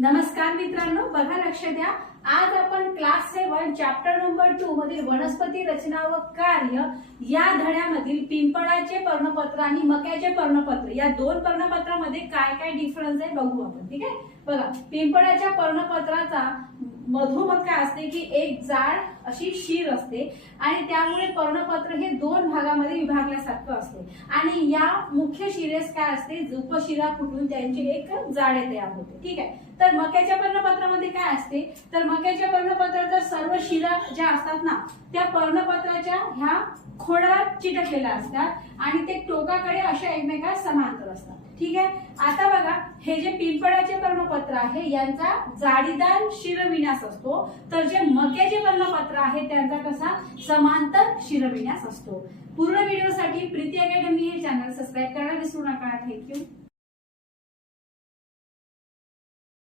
नमस्कार मित्रांनो, बघा लक्ष द्या। आज आपण क्लास 7 चॅप्टर नंबर 2 मधील वनस्पती रचना व कार्य या धड्यामधील पिंपळाचे पर्णपत्र आणि मक्याचे पर्णपत्र या दोन पर्णपत्रामध्ये काय काय डिफरन्स आहे बघू आपण। ठीक आहे, बघा पिंपळाच्या पर्णपत्राचा मधोमध काय असते की एक जाड अशी शीर असते आणि त्यामुळे पर्णपत्र हे दोन भागामध्ये विभागल्यासारखं असते आणि या मुख्य शिरेस काय असते उपशिरा फुटून त्यांची एक जाळे तयार होते। ठीक आहे, तर मक्याच्या पर्णपत्रामध्ये काय असते तर मक्याच्या पर्णपत्राच्या सर्व शिरा ज्या असतात ना त्या पर्णपत्राच्या ह्या खोडा चिटकलेल्या असतात आणि ते टोकाकडे अशा एकमेकात समांतर असतात। ठीक आहे, आता बघा हे जे पिंपळाचे पर्णपत्र आहे यांचा जाळीदार शिरविन्यास असतो, तर जे मक्याचे पर्णपत्र आहे त्यांचा कसा समांतर शिरविन्यास असतो। पूर्ण व्हिडिओसाठी प्रीती अकॅडमी हे चॅनल सबस्क्राइब करायला विसरू नका। थँक्यू।